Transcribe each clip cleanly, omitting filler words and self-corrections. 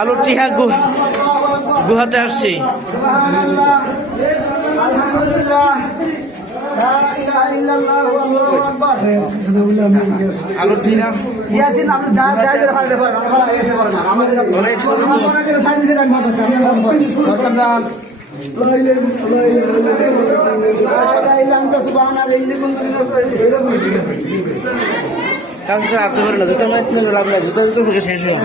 আলুর টিহা গুহাতে আসছি। আলুর টিহা কালকে রাখতে পারে না, জুতো ম্যাচ নিয়ে লাভ নাই, জুতো জুতো থেকে শেষ হয়।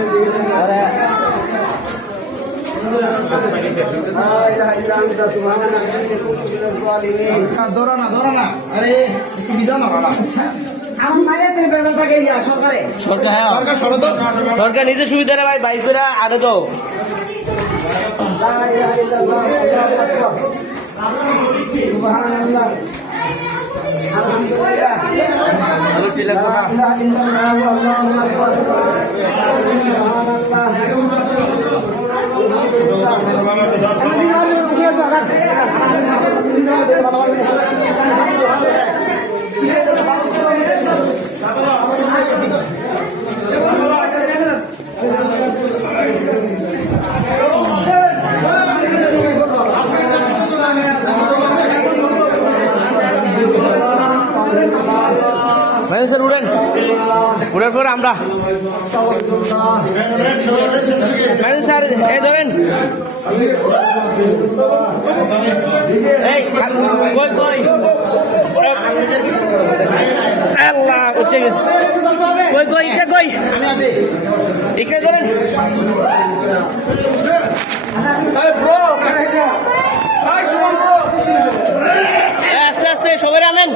সরকার নিজের সুবিধা ভাই বাইক করে আরে তো স্যার উড়েন, উড়ার পর আমরা স্যার এই ধরেন এই কই কই আল্লাহ উঠে গেছে, কই কই ইকে কই ইকে ধরেন আস্তে আস্তে সবাই আনেন।